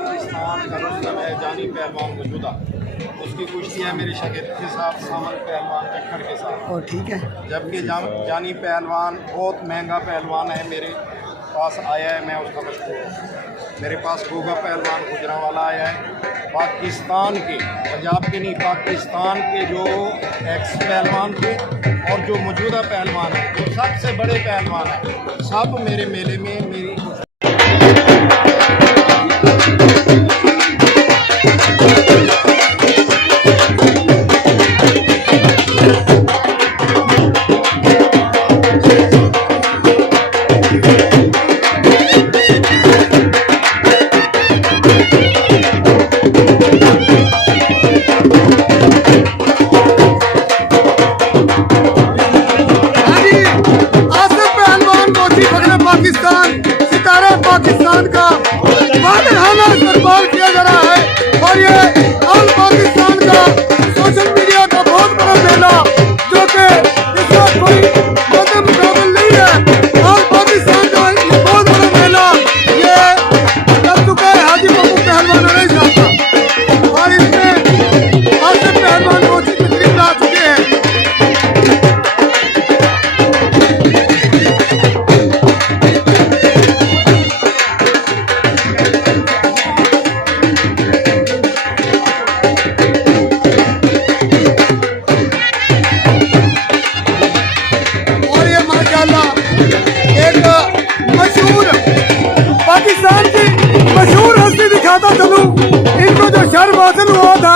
पाकिस्तान का रुस्तम है जानी पहलवान मौजूदा, उसकी कुश्ती है मेरे शागिर्द के साथ सामन पहलवान चक्कर के साथ। और ठीक है, जबकि जानी पहलवान बहुत महंगा पहलवान है, मेरे पास आया है, मैं उसका मशहूर हूँ। मेरे पास गोगा पहलवान गुजरांवाला आया है, पाकिस्तान के, पंजाब के नहीं, पाकिस्तान के जो एक्स पहलवान थे और जो मौजूदा पहलवान है, जो सबसे बड़े पहलवान हैं, सब मेरे मेले में मेरी पाकिस्तान का वादहाना इस्तेमाल किया जा रहा है और ये ऑल पाकिस्तान का सोशल मीडिया का बहुत बड़ा मेला, जो कि इसका कोई मुकाबला नहीं है। ऑल पाकिस्तान का ये बहुत बड़ा मेला ये लग चुका है हाजी बाबू पहलवान नहीं जाता और इसमें आसिफ पहलवान को तकरीब ला चुके हैं। पाकिस्तान की मशहूर हस्ती दिखाता चलूं, इनको जो शर्म हासिल हुआ था